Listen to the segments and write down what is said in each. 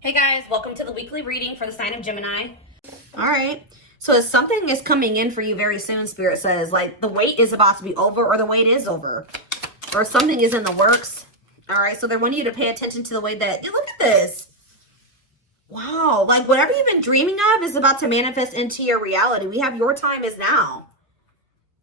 Hey guys, welcome to the weekly reading for the sign of Gemini. All right. So something is coming in for you very soon, Spirit says. Like the wait is about to be over, or the wait is over. Or something is in the works. All right. So they want you to pay attention to the way that, look at this. Wow. Like whatever you've been dreaming of is about to manifest into your reality. We have your time is now.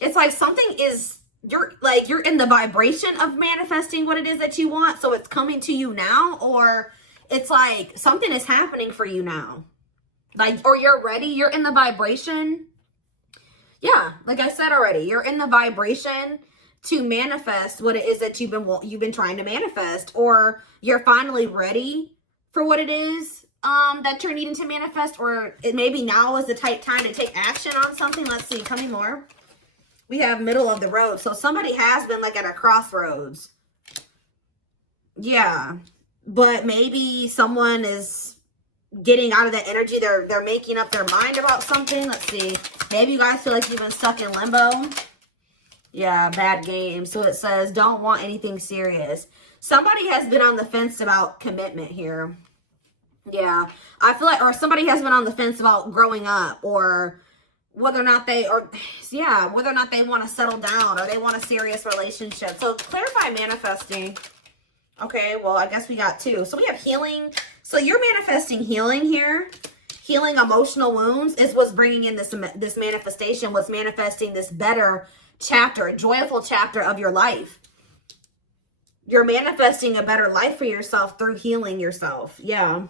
It's like something is, you're in the vibration of manifesting what it is that you want. So it's coming to you now, or it's like something is happening for you now. Like, or you're ready, you're in the vibration. Yeah, like I said already, you're in the vibration to manifest what it is that you've been trying to manifest, or you're finally ready for what it is that you're needing to manifest, or it maybe now is the time to take action on something. Let's see, tell me more. We have middle of the road. So somebody has been like at a crossroads. Yeah. But maybe someone is getting out of that energy. They're making up their mind about something. Let's see. Maybe you guys feel like you've been stuck in limbo. Yeah, bad game. So it says, don't want anything serious. Somebody has been on the fence about commitment here. Yeah. I feel like, or somebody has been on the fence about growing up, or whether or not they want to settle down, or they want a serious relationship. So clarify manifesting. Okay, well, I guess we got two. So we have healing. So you're manifesting healing here. Healing emotional wounds is what's bringing in this manifestation, what's manifesting this better chapter, a joyful chapter of your life. You're manifesting a better life for yourself through healing yourself. Yeah.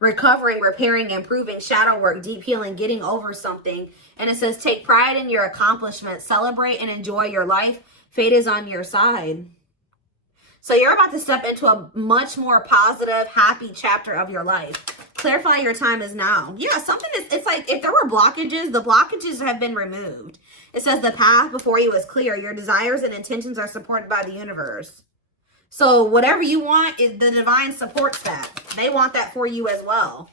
Recovering, repairing, improving, shadow work, deep healing, getting over something. And it says, take pride in your accomplishments, celebrate and enjoy your life. Fate is on your side. So you're about to step into a much more positive, happy chapter of your life. Clarify your time is now. Yeah, it's like if there were blockages, the blockages have been removed. It says the path before you is clear. Your desires and intentions are supported by the universe. So whatever you want, the divine supports that. They want that for you as well.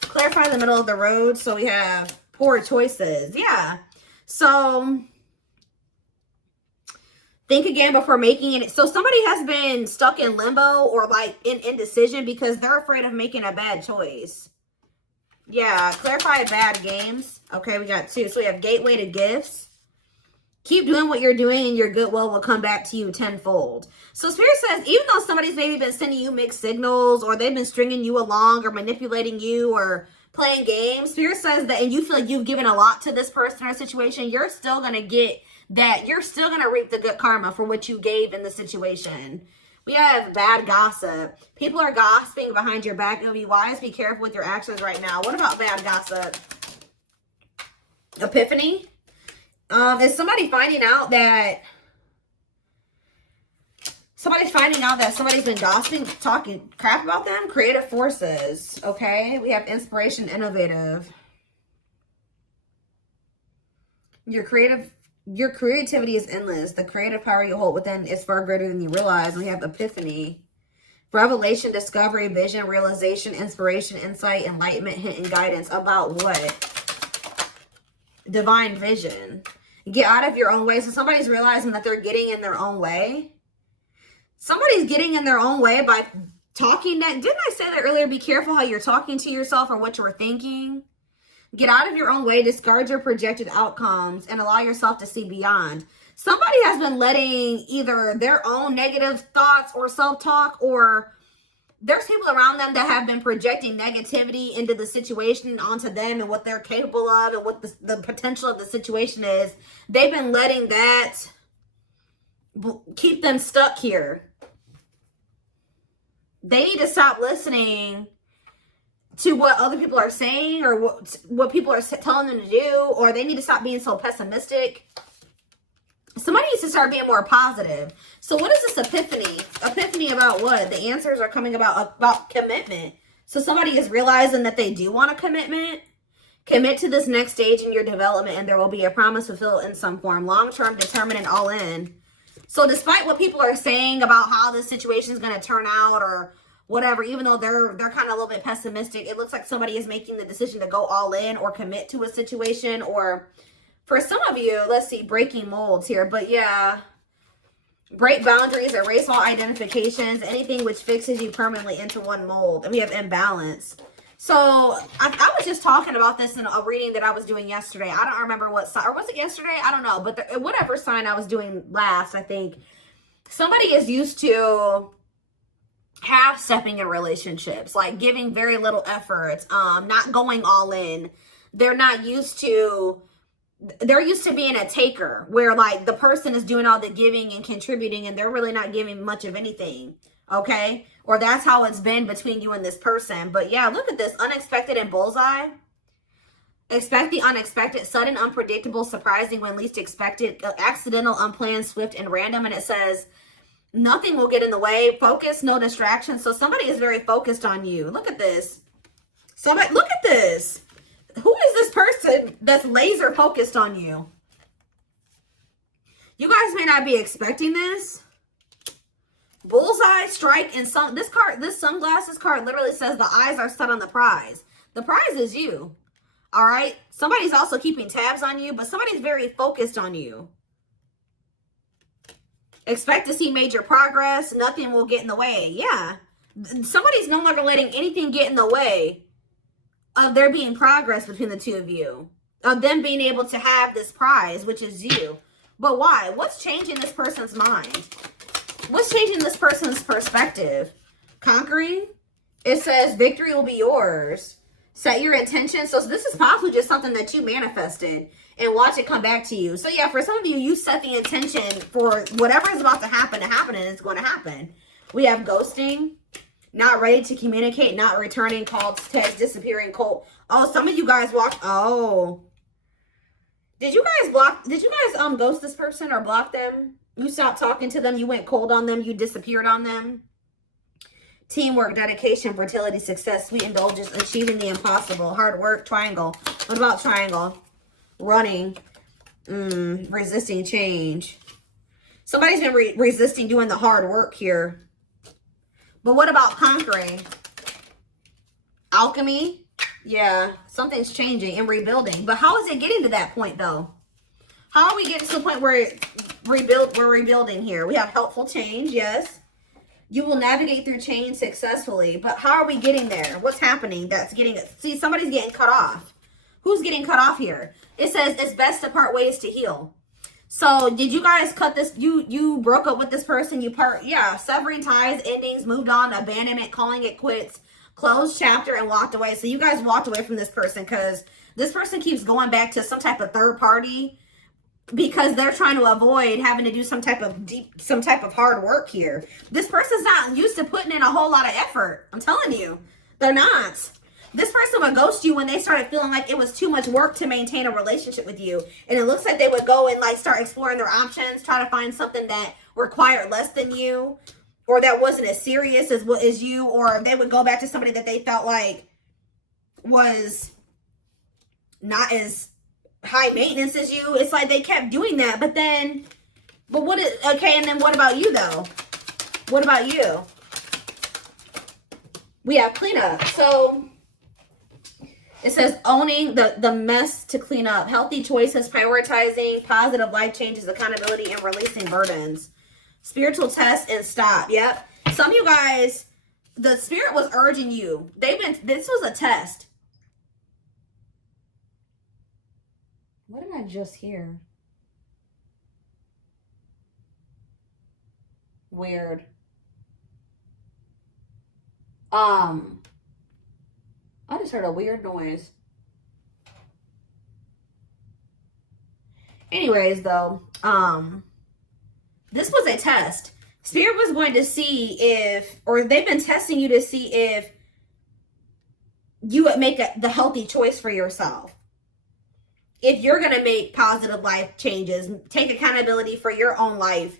Clarify the middle of the road. So we have poor choices. Yeah. So think again before making it. So somebody has been stuck in limbo, or like in indecision because they're afraid of making a bad choice. Yeah, clarify bad games. Okay, we got two. So we have gateway to gifts. Keep doing what you're doing and your goodwill will come back to you tenfold. So Spirit says, even though somebody's maybe been sending you mixed signals, or they've been stringing you along, or manipulating you, or playing games, Spirit says that, and you feel like you've given a lot to this person or situation, you're still going to get that. You're still going to reap the good karma for what you gave in the situation. We have bad gossip. People are gossiping behind your back. It'll be wise. Be careful with your actions right now. What about bad gossip? Epiphany. Is somebody finding out that somebody's been gossiping, talking crap about them? Creative forces. Okay. We have inspiration, innovative. Your creativity is endless. The creative power you hold within is far greater than you realize. We have epiphany. Revelation, discovery, vision, realization, inspiration, insight, enlightenment, hint, and guidance. About what? Divine vision. Get out of your own way. So somebody's realizing that they're getting in their own way. Somebody's getting in their own way by talking that. Didn't I say that earlier? Be careful how you're talking to yourself or what you're thinking. Get out of your own way. Discard your projected outcomes and allow yourself to see beyond. Somebody has been letting either their own negative thoughts or self-talk, or there's people around them that have been projecting negativity into the situation and onto them and what they're capable of and what the potential of the situation is. They've been letting that keep them stuck here. They need to stop listening to what other people are saying, or what people are telling them to do, or they need to stop being so pessimistic. Somebody needs to start being more positive. So what is this epiphany? Epiphany about what? The answers are coming about commitment. So somebody is realizing that they do want a commitment. Commit to this next stage in your development, and there will be a promise fulfilled in some form. Long-term, determined, and all in. So despite what people are saying about how this situation is going to turn out, or whatever, even though they're kind of a little bit pessimistic, it looks like somebody is making the decision to go all in or commit to a situation. Or for some of you, let's see, breaking molds here. But yeah, Break boundaries, erase all identifications, anything which fixes you permanently into one mold. And we have imbalance. So I was just talking about this in a reading that I was doing yesterday. I don't remember what sign, or was it yesterday? I don't know. But whatever sign I was doing last, I think somebody is used to half-stepping in relationships, like giving very little effort, not going all in. They're not used to, they're used to being a taker, where like the person is doing all the giving and contributing and they're really not giving much of anything. Okay? Or that's how it's been between you and this person. But yeah, look at this. Unexpected and bullseye. Expect the unexpected, sudden, unpredictable, surprising when least expected, accidental, unplanned, swift, and random. And it says, nothing will get in the way. Focus, no distractions. So somebody is very focused on you. Look at this. Somebody, look at this. Who is this person that's laser focused on you? You guys may not be expecting this. Bullseye, strike, and this card, this sunglasses card literally says the eyes are set on the prize. The prize is you. All right? Somebody's also keeping tabs on you, but somebody's very focused on you. Expect to see major progress. Nothing will get in the way. Yeah. Somebody's no longer letting anything get in the way of there being progress between the two of you. Of them being able to have this prize, which is you. But why? What's changing this person's mind? What's changing this person's perspective? Conquering. It says victory will be yours. Set your intention. So this is possibly just something that you manifested and watch it come back to you. So yeah, for some of you, you set the intention for whatever is about to happen and it's going to happen. We have ghosting, not ready to communicate, not returning calls, text, disappearing, cold. Oh, some of you guys walked. Oh, did you guys ghost this person or block them? You stopped talking to them. You went cold on them. You disappeared on them. Teamwork, dedication, fertility, success, sweet indulgence, achieving the impossible, hard work, triangle. What about triangle? Running, resisting change. Somebody's been resisting doing the hard work here. But what about conquering? Alchemy. Yeah, something's changing and rebuilding. But how is it getting to that point, though? How are we getting to the point where we're rebuilding here? We have helpful change, yes. You will navigate through change successfully. But how are we getting there? What's happening that's getting it? See, somebody's getting cut off. Who's getting cut off here? It says it's best to part ways to heal. So did you guys cut this? You broke up with this person. Severing ties, endings, moved on, abandonment, calling it quits, closed chapter, and walked away. So you guys walked away from this person because this person keeps going back to some type of third party because they're trying to avoid having to do some type of hard work here. This person's not used to putting in a whole lot of effort. I'm telling you, they're not. This person would ghost you when they started feeling like it was too much work to maintain a relationship with you. And it looks like they would go and like start exploring their options, try to find something that required less than you, or that wasn't as serious as you, or they would go back to somebody that they felt like was not as high maintenance as you. It's like they kept doing that, and then what about you though? What about you? We have cleanup. So it says owning the mess to clean up, healthy choices, prioritizing, positive life changes, accountability, and releasing burdens. Spiritual test and stop. Yep. Some of you guys, the spirit was urging you. This was a test. What did I just hear? Weird. I just heard a weird noise. Anyways, though, this was a test. Spirit was going to see they've been testing you to see if you would make the healthy choice for yourself. If you're going to make positive life changes, take accountability for your own life.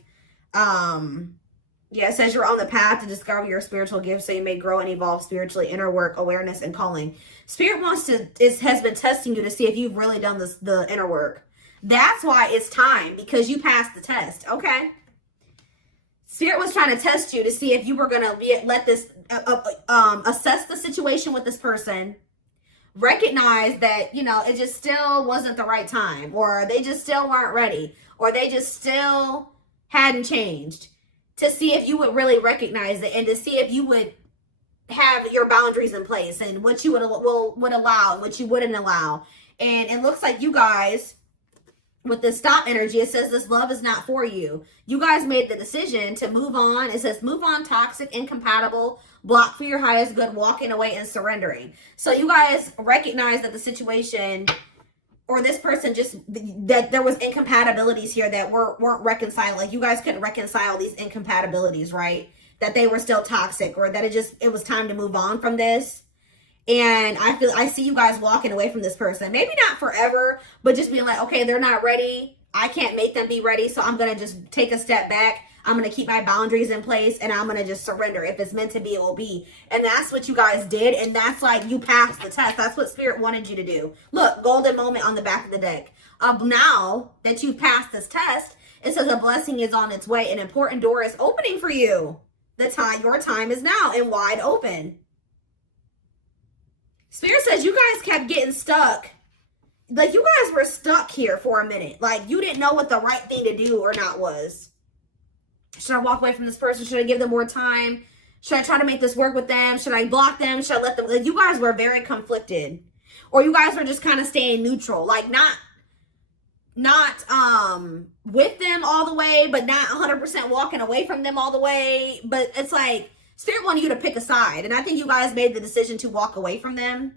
Yeah, it says you're on the path to discover your spiritual gifts so you may grow and evolve spiritually, inner work, awareness, and calling. Spirit has been testing you to see if you've really done the inner work. That's why it's time, because you passed the test, okay? Spirit was trying to test you to see if you were going to let this, assess the situation with this person, recognize that, it just still wasn't the right time, or they just still weren't ready, or they just still hadn't changed, to see if you would really recognize it and to see if you would have your boundaries in place and what you would allow and what you wouldn't allow. And it looks like you guys, with the stop energy, it says this love is not for you. You guys made the decision to move on. It says move on, toxic, incompatible, block for your highest good, walking away and surrendering. So you guys recognize that the situation or this person just, that there was incompatibilities here that weren't reconciled. Like you guys couldn't reconcile these incompatibilities, right? That they were still toxic, or that it was time to move on from this. And I see you guys walking away from this person. Maybe not forever, but just being like, okay, they're not ready. I can't make them be ready. So I'm going to just take a step back. I'm going to keep my boundaries in place and I'm going to just surrender. If it's meant to be, it will be. And that's what you guys did. And that's like, you passed the test. That's what Spirit wanted you to do. Look, golden moment on the back of the deck. Now that you've passed this test, it says a blessing is on its way. An important door is opening for you. Your time is now and wide open. Spirit says you guys kept getting stuck. Like you guys were stuck here for a minute. Like you didn't know what the right thing to do or not was. Should I walk away from this person? Should I give them more time? Should I try to make this work with them? Should I block them? Should I let them? Like, you guys were very conflicted. Or you guys were just kind of staying neutral. Like not with them all the way, but not 100% walking away from them all the way. But it's like Spirit wanted you to pick a side. And I think you guys made the decision to walk away from them.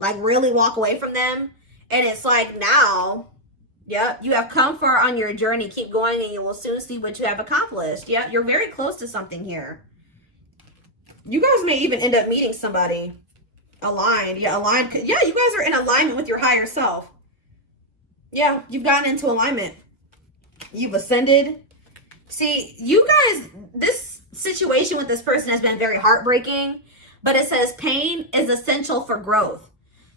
Like really walk away from them. And it's like now, yep, you have come far on your journey. Keep going and you will soon see what you have accomplished. Yep, you're very close to something here. You guys may even end up meeting somebody aligned. Yeah, aligned. Yeah, you guys are in alignment with your higher self. Yeah, you've gotten into alignment. You've ascended. See, you guys, this situation with this person has been very heartbreaking, but it says pain is essential for growth.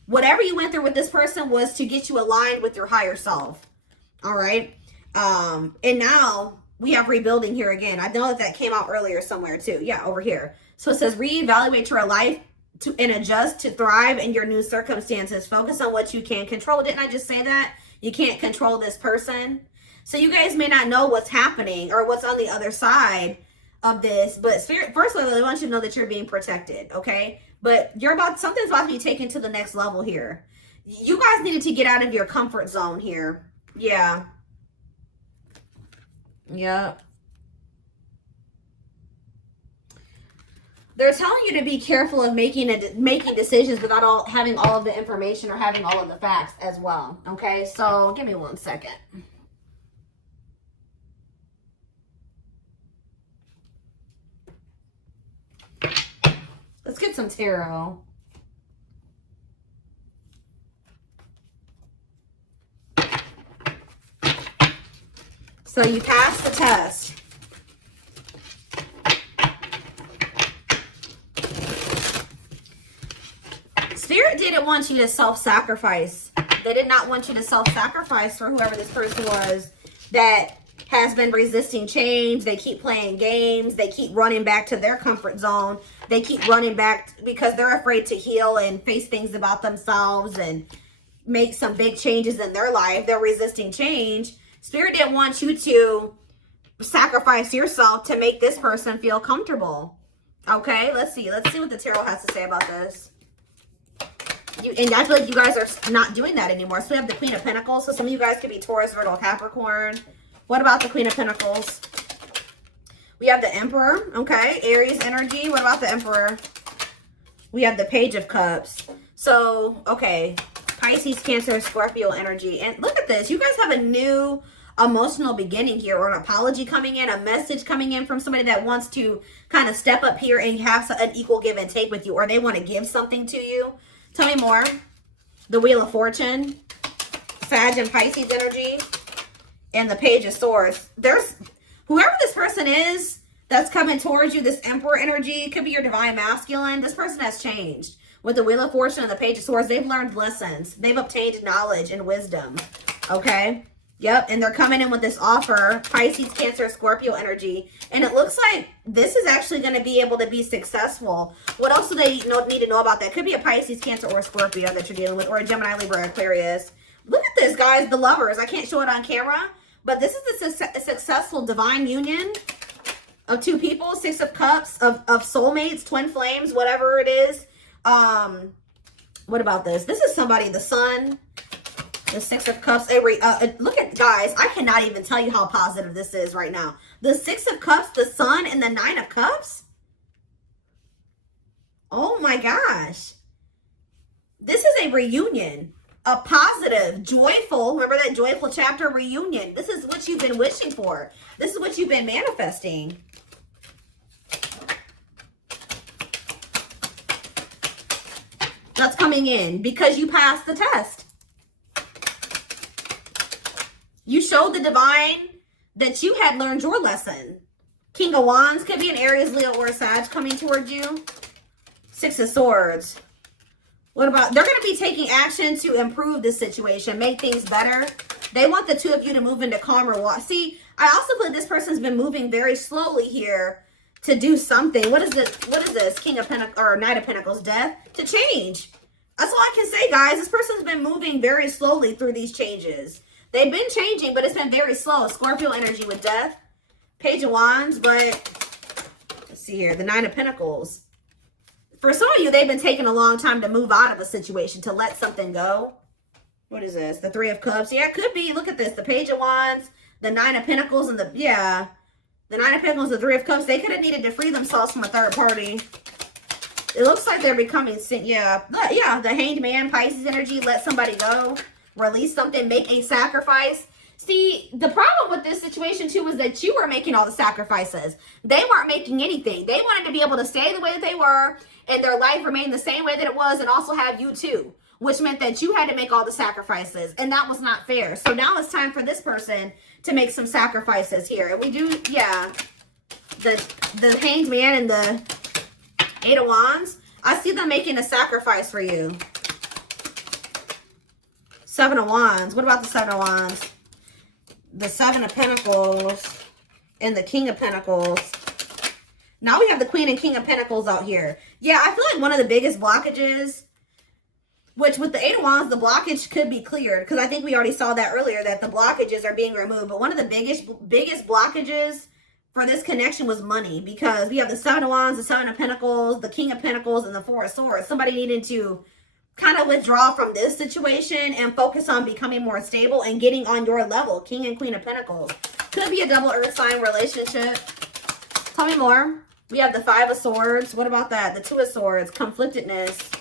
Whatever you went through with this person was to get you aligned with your higher self. All right. And now we have rebuilding here again. I know that came out earlier somewhere too. Yeah, over here. So it says reevaluate your life and adjust to thrive in your new circumstances. Focus on what you can control. Didn't I just say that? You can't control this person. So you guys may not know what's happening or what's on the other side of this, but Spirit, first of all, I want you to know that you're being protected, okay? But something's about to be taken to the next level here. You guys needed to get out of your comfort zone here. Yeah. Yep. They're telling you to be careful of making decisions without having all of the information or having all of the facts as well. Okay, so give me 1 second. Let's get some tarot. So you passed the test. Spirit didn't want you to self-sacrifice. They did not want you to self-sacrifice for whoever this person was that has been resisting change. They keep playing games. They keep running back to their comfort zone. They keep running back because they're afraid to heal and face things about themselves and make some big changes in their life. They're resisting change. Spirit didn't want you to sacrifice yourself to make this person feel comfortable. Okay, let's see. Let's see what the tarot has to say about this. And I feel like you guys are not doing that anymore. So we have the Queen of Pentacles. So some of you guys could be Taurus, Virgo, Capricorn. What about the Queen of Pentacles? We have the Emperor. Okay, Aries energy. What about the Emperor? We have the Page of Cups. So, okay, Pisces, Cancer, Scorpio energy. And look at this. You guys have a new emotional beginning here, or an apology coming in, a message coming in from somebody that wants to kind of step up here and have an equal give and take with you, or they want to give something to you. Tell me more. The Wheel of Fortune, Sag and Pisces energy, and the Page of Swords. There's whoever this person is that's coming towards you, this Emperor energy, could be your divine masculine. This person has changed. With the Wheel of Fortune and the Page of Swords, they've learned lessons. They've obtained knowledge and wisdom. Okay? Yep, and they're coming in with this offer, Pisces, Cancer, Scorpio energy, and it looks like this is actually going to be able to be successful. What else do they need to know about that? Could be a Pisces, Cancer, or Scorpio that you're dealing with, or a Gemini, Libra, Aquarius. Look at this, guys, the Lovers. I can't show it on camera, But this is a successful divine union of two people, Six of Cups, of soulmates, twin flames, whatever it is. What about this? This is somebody, the sun, the Six of Cups. Look at, guys, I cannot even tell you how positive this is right now. The Six of Cups, the sun, and the Nine of Cups. Oh my gosh. This is a reunion. A positive, joyful, remember that joyful chapter, reunion. This is what you've been wishing for. This is what you've been manifesting. That's coming in because you passed the test. You showed the divine that you had learned your lesson. King of Wands could be an Aries, Leo, or a Sag coming towards you. Six of Swords. What about, they're going to be taking action to improve this situation, make things better. They want the two of you to move into calmer water. See, I also feel this person's been moving very slowly here to do something. What is this? What is this? King of Pentacles, or Knight of Pentacles, death, to change. That's all I can say, guys. This person's been moving very slowly through these changes. They've been changing, but it's been very slow. Scorpio energy with death. Page of Wands, but let's see here. The Nine of Pentacles. For some of you, they've been taking a long time to move out of a situation, to let something go. What is this? The Three of Cups. Yeah, it could be. Look at this. The Page of Wands, the Nine of Pentacles, and the Nine of Pentacles, the Three of Cups. They could have needed to free themselves from a third party. It looks like they're becoming, the Hanged Man, Pisces energy. Let somebody go. Release something. Make a sacrifice. See, the problem with this situation, too, is that you were making all the sacrifices. They weren't making anything. They wanted to be able to stay the way that they were and their life remain the same way that it was, and also have you, too, which meant that you had to make all the sacrifices, and that was not fair. So now it's time for this person to make some sacrifices here. And we do, the Hanged Man and the Eight of Wands. I see them making a sacrifice for you. Seven of Wands. What about the Seven of Wands? The Seven of Pentacles and the King of Pentacles. Now we have the Queen and King of Pentacles out here. Yeah, I feel like one of the biggest blockages, which with the Eight of Wands, the blockage could be cleared, because I think we already saw that earlier, that the blockages are being removed. But one of the biggest blockages for this connection was money, because we have the Seven of Wands, the Seven of Pentacles, the King of Pentacles, and the Four of Swords. Somebody needed to kind of withdraw from this situation and focus on becoming more stable and getting on your level. King and Queen of Pentacles. Could be a double earth sign relationship. Tell me more. We have the Five of Swords. What about that? The Two of Swords. Conflictedness.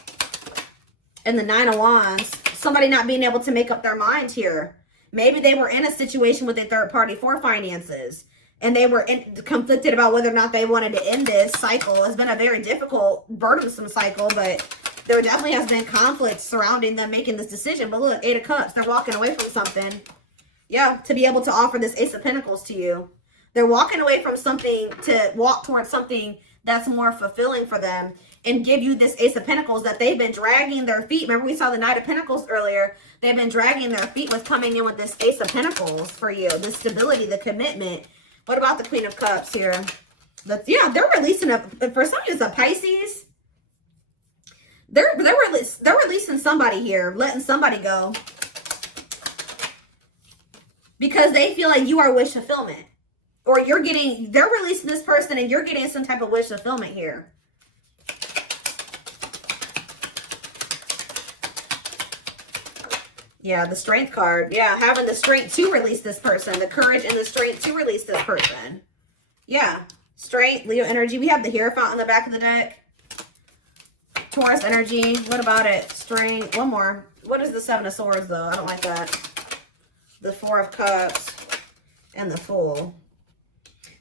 And the Nine of Wands. Somebody not being able to make up their mind here. Maybe they were in a situation with a third party for finances, and they were conflicted about whether or not they wanted to end this cycle. It's been a very difficult, burdensome cycle, but there definitely has been conflict surrounding them making this decision. But look, Eight of Cups, they're walking away from something. Yeah, to be able to offer this Ace of Pentacles to you. They're walking away from something to walk towards something that's more fulfilling for them and give you this Ace of Pentacles that they've been dragging their feet. Remember, we saw the Knight of Pentacles earlier. They've been dragging their feet with coming in with this Ace of Pentacles for you. The stability, the commitment. What about the Queen of Cups here? They're releasing for some of you, it's a Pisces. They're releasing somebody here, letting somebody go, because they feel like you are wish fulfillment, or they're releasing this person and you're getting some type of wish fulfillment here. Yeah, the Strength card. Yeah, having the strength to release this person, the courage and the strength to release this person. Yeah, Strength, Leo energy. We have the Hierophant on the back of the deck. Taurus energy. What about it? Strength. One more. What is the Seven of Swords, though? I don't like that. The Four of Cups and the Fool.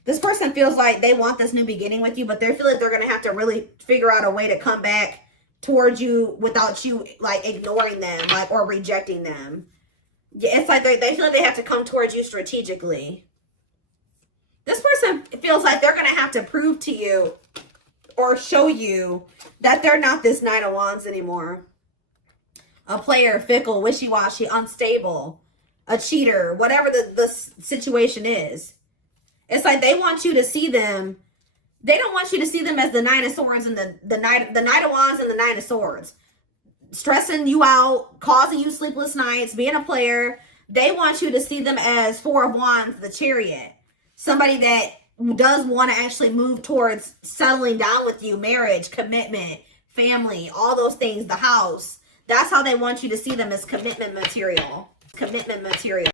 This person feels like they want this new beginning with you, but they feel like they're going to have to really figure out a way to come back towards you without you, like, ignoring them, like, or rejecting them. Yeah, it's like they feel like they have to come towards you strategically. This person feels like they're going to have to prove to you or show you that they're not this Nine of Wands anymore. A player, fickle, wishy-washy, unstable, a cheater, whatever the situation is. It's like they want you to see them. They don't want you to see them as the Nine of Swords and the Knight of Wands and the Nine of Swords. Stressing you out, causing you sleepless nights, being a player. They want you to see them as Four of Wands, the Chariot. Somebody that does want to actually move towards settling down with you, marriage, commitment, family, all those things, the house. That's how they want you to see them, as commitment material. Commitment material.